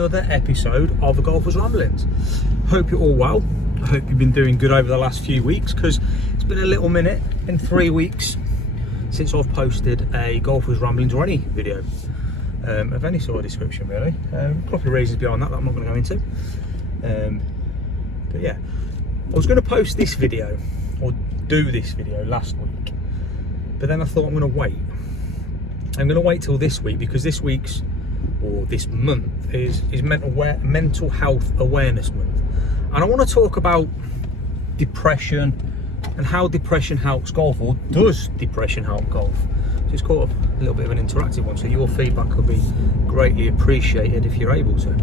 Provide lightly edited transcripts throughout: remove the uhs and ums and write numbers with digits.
another episode of the Golfer's Ramblings. Hope you're all well. I hope you've been doing good over the last few weeks, because it's been a little minute, in 3 weeks since I've posted a Golfer's Ramblings or any video of any sort of description, really. A couple of reasons behind that I'm not going to go into. But yeah, I was going to post this video or do this video last week, but then I thought I'm going to wait. I'm going to wait till this week, because this week's, or this month, is Mental Health Awareness Month. And I want to talk about depression and how depression helps golf, or does depression help golf? So it's quite a little bit of an interactive one, so your feedback will be greatly appreciated if you're able to.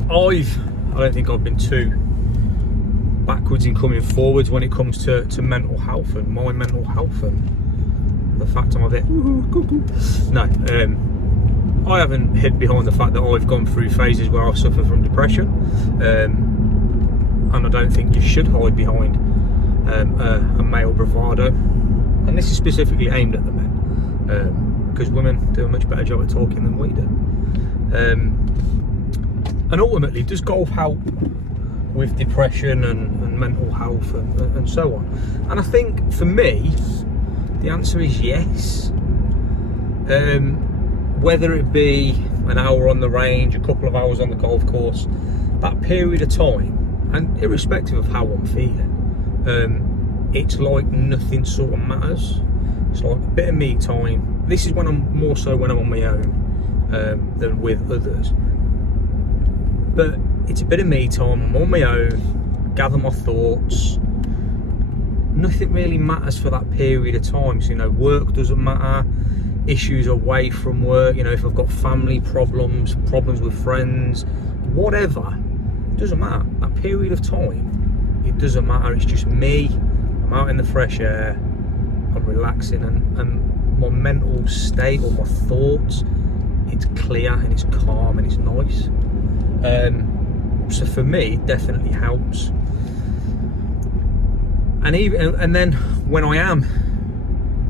I don't think I've been too backwards in coming forwards when it comes to mental health and my mental health and the fact I'm a bit no, I haven't hid behind the fact that I've gone through phases where I've suffered from depression, and I don't think you should hide behind a male bravado, and this is specifically aimed at the men, because women do a much better job at talking than we do. And ultimately, does golf help with depression and mental health and so on? And I think for me, the answer is yes. Whether it be an hour on the range, a couple of hours on the golf course, that period of time, and irrespective of how I'm feeling, it's like nothing sort of matters. It's like a bit of me time. This is when I'm more so when I'm on my own than with others. But it's a bit of me time. I'm on my own, gather my thoughts. Nothing really matters for that period of time. So, you know, work doesn't matter, issues away from work, you know, if I've got family problems with friends, whatever, it doesn't matter. That period of time, it doesn't matter. It's just me. I'm out in the fresh air, I'm relaxing, and my mental state or my thoughts, it's clear and it's calm and it's nice. So for me, it definitely helps. And then when I am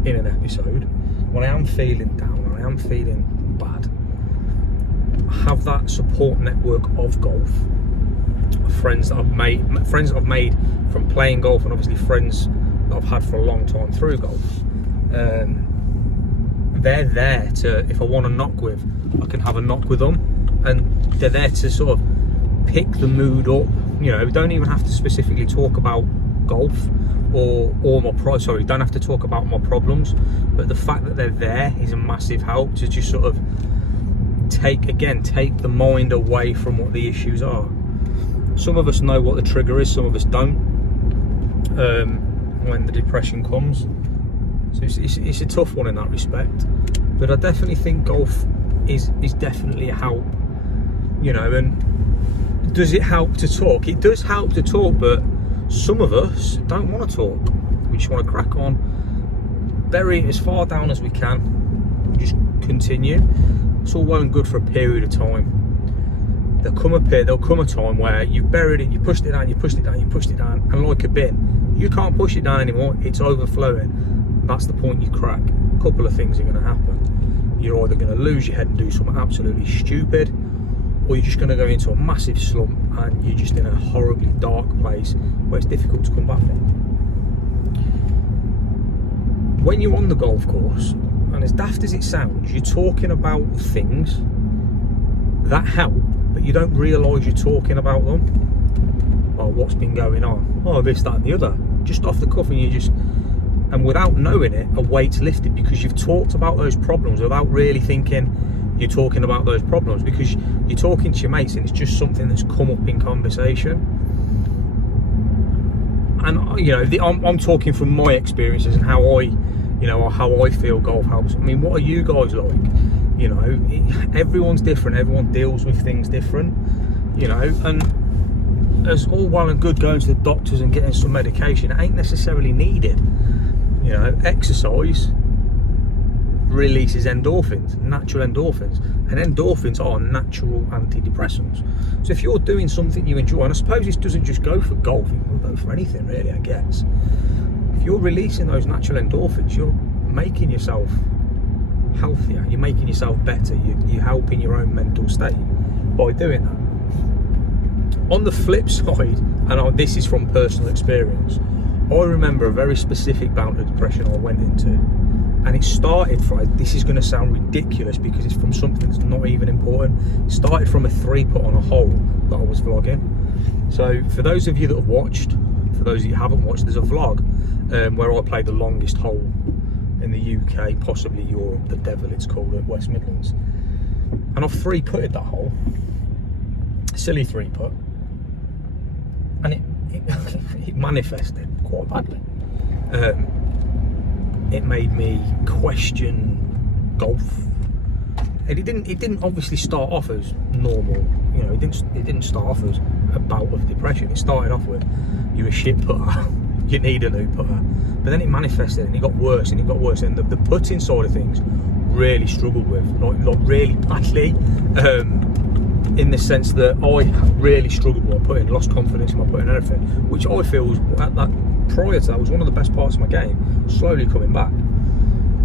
in an episode, when I am feeling down, when I am feeling bad, I have that support network of golf, friends that I've made from playing golf, and obviously friends that I've had for a long time through golf. They're there to, if I want to knock with, I can have a knock with them, and they're there to sort of pick the mood up. You know, we don't even have to specifically talk about golf or don't have to talk about my problems, but the fact that they're there is a massive help to just sort of take the mind away from what the issues are. Some of us know what the trigger is, some of us don't, when the depression comes. So it's a tough one in that respect, but I definitely think golf is definitely a help, you know. And does it help to talk? It does help to talk, but some of us don't want to talk. We just want to crack on, bury it as far down as we can, just continue. It's all well and good for a period of time. There'll come a time where you've buried it, you pushed it down, and like a bin, you can't push it down anymore, it's overflowing. That's the point you crack. A couple of things are going to happen. You're either going to lose your head and do something absolutely stupid, or you're just going to go into a massive slump and you're just in a horribly dark place where it's difficult to come back from. When you're on the golf course, and as daft as it sounds, you're talking about things that help, but you don't realise you're talking about them. Oh, what's been going on? Oh, this, that and the other. Just off the cuff, and without knowing it, a weight's lifted, because you've talked about those problems without really thinking you're talking about those problems, because you're talking to your mates and it's just something that's come up in conversation. And you know, I'm talking from my experiences and how I feel golf helps. I mean, what are you guys like? You know, everyone's different, everyone deals with things different, you know, and it's all well and good going to the doctors and getting some medication. It ain't necessarily needed. You know, exercise releases endorphins, natural endorphins, and endorphins are natural antidepressants. So if you're doing something you enjoy, and I suppose this doesn't just go for golf, it will go for anything really, I guess. If you're releasing those natural endorphins, you're making yourself healthier, you're making yourself better, you're helping your own mental state by doing that. On the flip side, and this is from personal experience, I remember a very specific bout of depression I went into, and it started from, this is going to sound ridiculous because it's from something that's not even important, it started from a 3-putt on a hole that I was vlogging. So for those of you that have watched, for those of you who haven't watched, there's a vlog where I played the longest hole in the UK, possibly Europe, the Devil it's called, at West Midlands. And I've 3-putted that hole, silly 3-putt, and it manifested quite badly. It made me question golf. And it didn't obviously start off as normal, you know, it didn't start off as a bout of depression. It started off with, you're a shit putter, you need a new putter. But then it manifested and it got worse and it got worse. And the putting side of things really struggled with, like really badly, in the sense that I really struggled with my putting, lost confidence in my putting and everything, which I feel was, prior to that, was one of the best parts of my game, slowly coming back.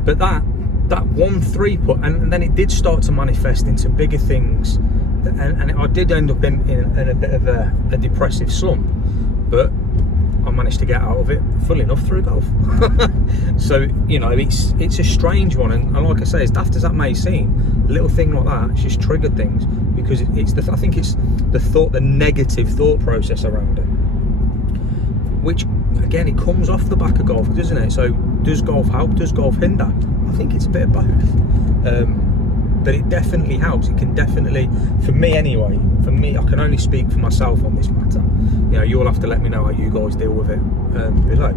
But that 1-3-putt, and then it did start to manifest into bigger things, and I did end up in a bit of a depressive slump, but I managed to get out of it, full enough, through golf. So, you know, it's a strange one, and like I say, as daft as that may seem, a little thing like that, it's just triggered things, because I think it's the negative thought process around it, which, again, it comes off the back of golf, doesn't it? So does golf help, does golf hinder? I think it's a bit of both, but it definitely helps. It can definitely, for me anyway, I can only speak for myself on this matter. You know, you'll have to let me know how you guys deal with it below.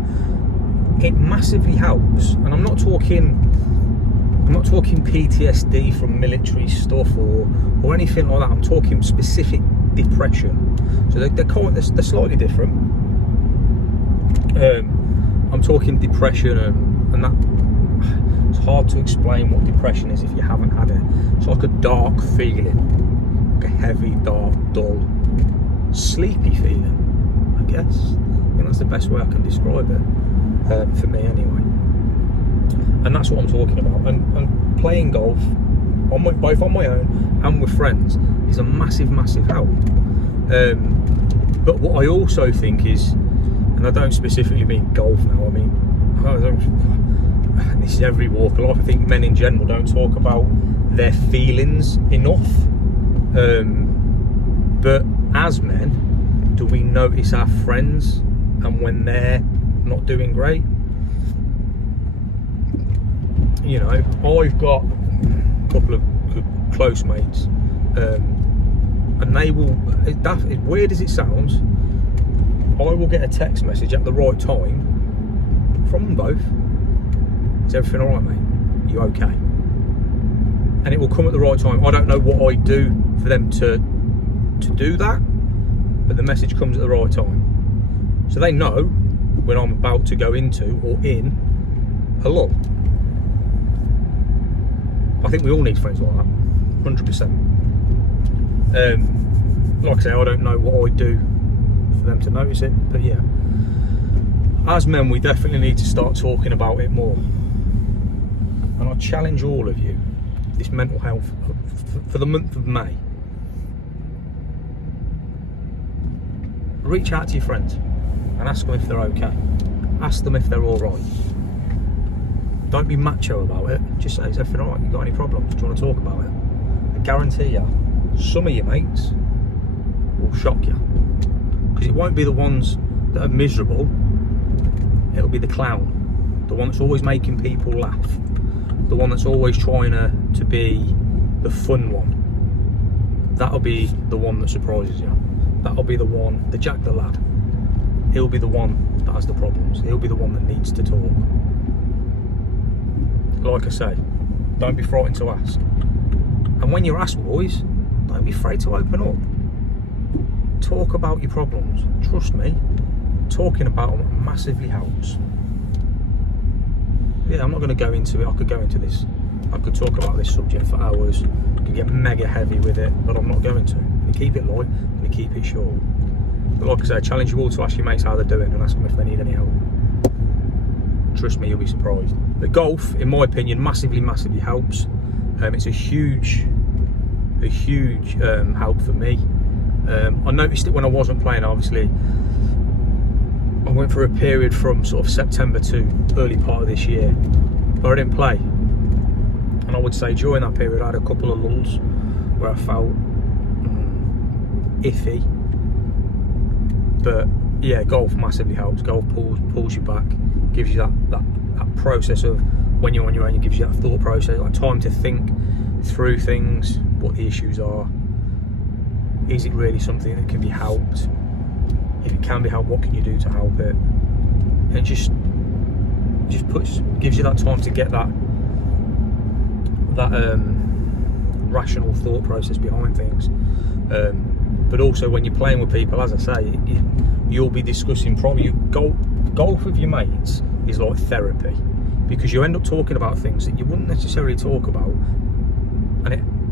It massively helps, and I'm not talking PTSD from military stuff or anything like that. I'm talking specific depression. So they're slightly different. I'm talking depression and that. It's hard to explain what depression is if you haven't had it. It's like a dark feeling, like a heavy, dark, dull, sleepy feeling, I guess. I think that's the best way I can describe it, for me anyway. And that's what I'm talking about. And playing golf, both on my own and with friends, is a massive, massive help. But what I also think is, and I don't specifically mean golf now, I mean, this is every walk of life. I think men in general don't talk about their feelings enough. But as men, do we notice our friends and when they're not doing great? You know, I've got a couple of close mates, and they will, as weird as it sounds, I will get a text message at the right time from them both. Is everything alright, mate? You okay? And it will come at the right time. I don't know what I do for them to do that, but the message comes at the right time. So they know when I'm about to go into or in a lull. I think we all need friends like that, 100%. Like I say, I don't know what I do for them to notice it, but yeah. As men, we definitely need to start talking about it more. And I challenge all of you, this mental health, for the month of May, reach out to your friends and ask them if they're okay. Ask them if they're alright. Don't be macho about it, just say, is everything alright? You got any problems? Do you want to talk about it? I guarantee you, some of your mates will shock you. Because it won't be the ones that are miserable, it'll be the clown. The one that's always making people laugh. The one that's always trying to be the fun one. That'll be the one that surprises you. That'll be the one, the Jack the lad. He'll be the one that has the problems. He'll be the one that needs to talk. Like I say, don't be frightened to ask. And when you're asked, boys, don't be afraid to open up. Talk about your problems. Trust me, talking about them massively helps. Yeah, I'm not going to go into it. I could go into this. I could talk about this subject for hours. I could get mega heavy with it, but I'm not going to. I'm going to keep it light. I'm going to keep it short. But like I say, I challenge you all to ask your mates how they're doing and ask them if they need any help. trust me, you'll be surprised. But golf, in my opinion, massively helps. It's a huge help for me. I noticed it when I wasn't playing. Obviously, I went for a period from sort of September to early part of this year where I didn't play, and I would say during that period I had a couple of lulls where I felt iffy. But yeah, golf massively helps. Golf pulls you back, gives you that process of when you're on your own. It gives you that thought process, like time to think through things, what the issues are. Is it really something that can be helped? If it can be helped, what can you do to help it? And it just gives you that time to get that rational thought process behind things. But also when you're playing with people, as I say, you'll be discussing probably golf with your mates is like therapy, because you end up talking about things that you wouldn't necessarily talk about,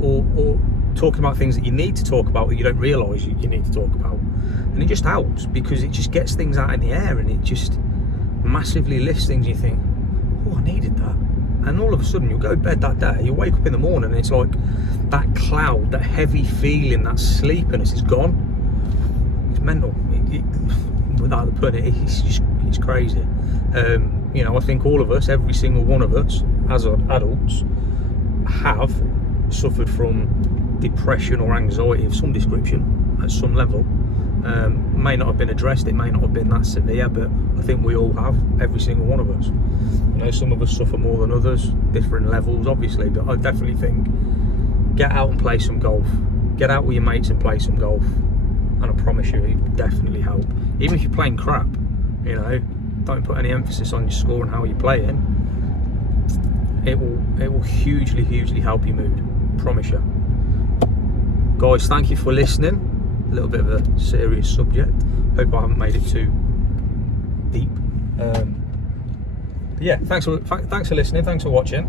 or talking about things that you need to talk about that you don't realise you need to talk about. And it just helps because it just gets things out in the air, and it just massively lifts things. You think, oh, I needed that. And all of a sudden you'll go to bed that day, you wake up in the morning and it's like that cloud, that heavy feeling, that sleepiness is gone. It's mental. Without putting it, it's crazy. You know, I think all of us, every single one of us as adults, have suffered from depression or anxiety of some description at some level. May not have been addressed, it may not have been that severe, but I think we all have, every single one of us. You know, some of us suffer more than others, different levels obviously, but I definitely think get out and play some golf. Get out with your mates and play some golf, and I promise you, it will definitely help. Even if you're playing crap, you know, don't put any emphasis on your score and how you're playing. It will hugely help your mood, promise you. Guys, thank you for listening. A little bit of a serious subject. Hope I haven't made it too deep. But yeah, thanks for listening. Thanks for watching.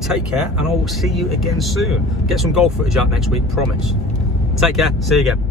Take care, and I will see you again soon. Get some golf footage out next week, promise. Take care. See you again.